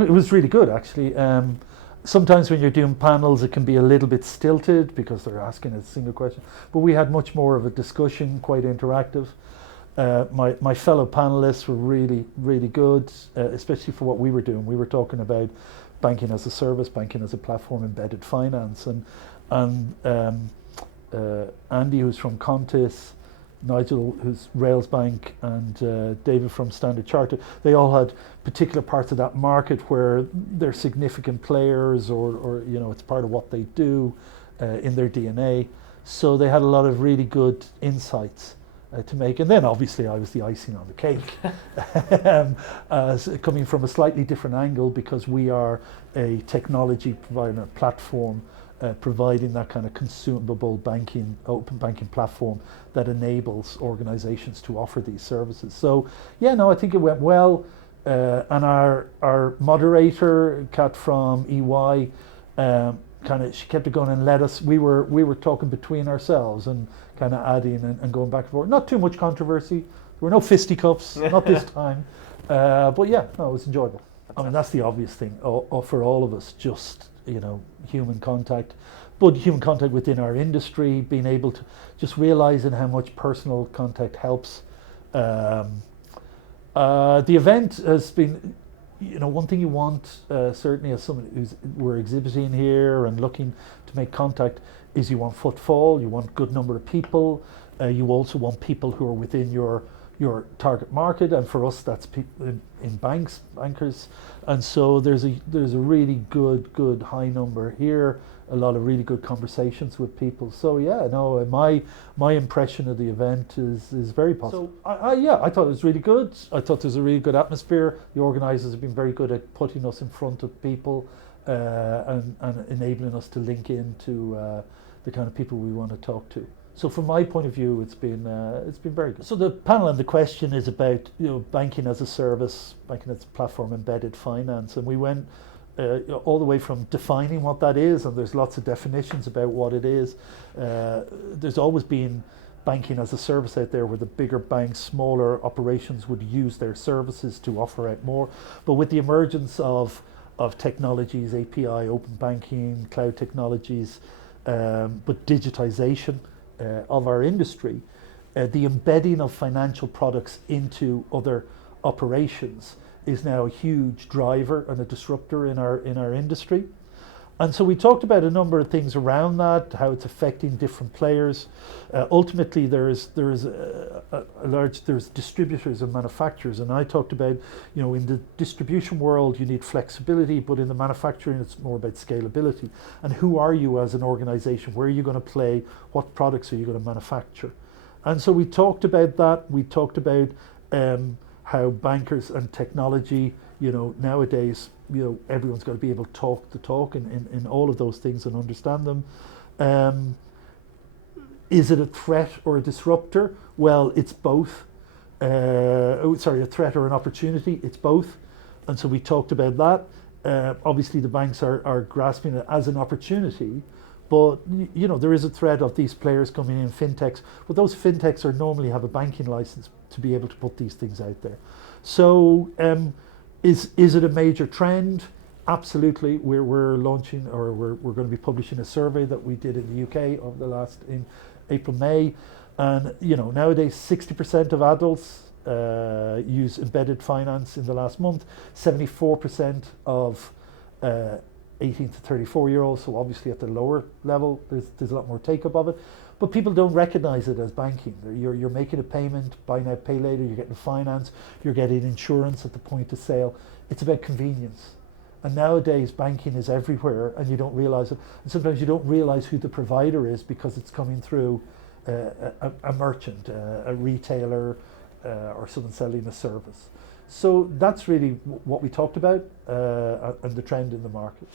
it was really good, actually. Sometimes when you're doing panels, it can be a little bit stilted because they're asking a single question. But we had much more of a discussion, quite interactive. My fellow panelists were really, really good, especially for what we were doing. We were talking about banking as a service, banking as a platform, embedded finance, and Andy, who's from Contis, Nigel, who's Rails Bank, and David from Standard Chartered. They all had particular parts of that market where they're significant players, or it's part of what they do in their DNA. So they had a lot of really good insights to make. And then obviously I was the icing on the cake, coming from a slightly different angle, because we are a technology provider, a platform, providing that kind of consumable banking, open banking platform that enables organizations to offer these services. So I think it went well. And our moderator, Kat from EY, she kept it going and let us, we were talking between ourselves and kind of adding and going back and forth. Not too much controversy. There were no fisticuffs, not this time. But it was enjoyable. I mean, that's the obvious thing for all of us, just, human contact, but human contact within our industry, being able to just realizing how much personal contact helps. The event has been, one thing you want, certainly as someone we're exhibiting here and looking to make contact, is you want footfall, you want a good number of people, you also want people who are within your target market, and for us that's people in bankers, and so there's a really good high number here, a lot of really good conversations with people. So my impression of the event is very positive. So I thought it was really good. I thought there's a really good atmosphere. The organisers have been very good at putting us in front of people and enabling us to link into the kind of people we want to talk to. So from my point of view, it's been very good. So the panel and the question is about banking as a service, banking as a platform, embedded finance, and we went all the way from defining what that is, and there's lots of definitions about what it is. There's always been banking as a service out there where the bigger banks, smaller operations would use their services to offer out more. But with the emergence of technologies, API, open banking, cloud technologies, but digitization of our industry, the embedding of financial products into other operations is now a huge driver and a disruptor in our industry. And so we talked about a number of things around that, how it's affecting different players. Ultimately, there's distributors and manufacturers, and I talked about, in the distribution world you need flexibility, but in the manufacturing it's more about scalability. And who are you as an organization? Where are you going to play? What products are you going to manufacture? And so we talked about that. We talked about how bankers and technology, nowadays, everyone's got to be able to talk the talk in all of those things and understand them. Is it a threat or a disruptor? Well, it's both. A threat or an opportunity? It's both. And so we talked about that. Obviously, the banks are grasping it as an opportunity, but there is a threat of these players coming in, fintechs. But those fintechs normally have a banking license to be able to put these things out there. So is it a major trend? Absolutely. We're launching, or we're going to be publishing a survey that we did in the UK in April, May, and nowadays 60% of adults use embedded finance in the last month. 74% of 18 to 34-year-olds, so obviously at the lower level, there's a lot more take-up of it. But people don't recognize it as banking. You're making a payment, buy now, pay later, you're getting finance, you're getting insurance at the point of sale. It's about convenience. And nowadays, banking is everywhere, and you don't realize it. And sometimes you don't realize who the provider is because it's coming through a merchant, a retailer, or someone selling a service. So that's really what we talked about, and the trend in the market.